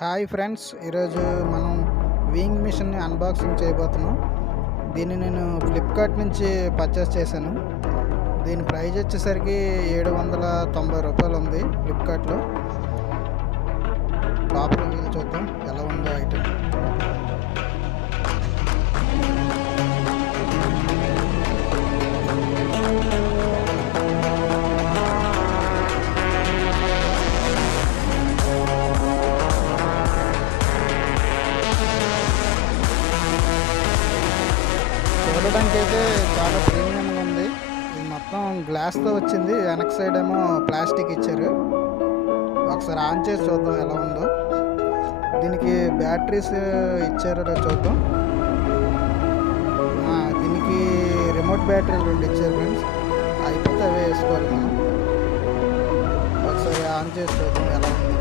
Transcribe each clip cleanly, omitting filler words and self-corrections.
Hi friends, ఈరోజు మనం viewing మిషన్ని అన్బాక్సింగ్ చేయబోతున్నాం. దీన్ని నేను ఫ్లిప్కార్ట్ నుంచి పర్చేస్ చేశాను. దీని ప్రైస్ వచ్చేసరికి ₹790 ఉంది ఫ్లిప్కార్ట్లో. లోపల వీల్ చూద్దాం ఎలా ఉందో ఐటమ్. చూడడానికి అయితే చాలా ప్రీమియంగా ఉంది. ఇది మొత్తం గ్లాస్తో వచ్చింది, వెనక్ సైడ్ ఏమో ప్లాస్టిక్ ఇచ్చారు. ఒకసారి ఆన్ చేసి చూద్దాం ఎలా ఉందో. దీనికి బ్యాటరీస్ ఇచ్చారో చూద్దాం. దీనికి రిమోట్ బ్యాటరీలు 2 ఇచ్చారు ఫ్రెండ్స్. అయిపోతే అవే వేసుకోవాలి మనం. ఒకసారి ఆన్ చేసి చూద్దాం ఎలా ఉంది.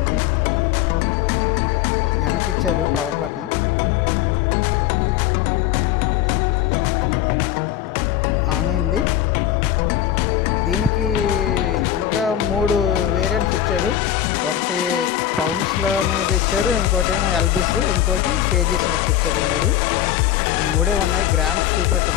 వెనక్కి ఇచ్చారు పవర్ బటన్. మూడు వేరియంట్స్ ఇచ్చారు. ఒకటి పౌండ్స్లో ఇచ్చారు, ఇంకోటి ఏమో ఎల్బీస్, ఇంకోటి కేజీ ఇచ్చారు. మూడే ఉన్నాయి, గ్రామ్స్ చూపెట్టారు.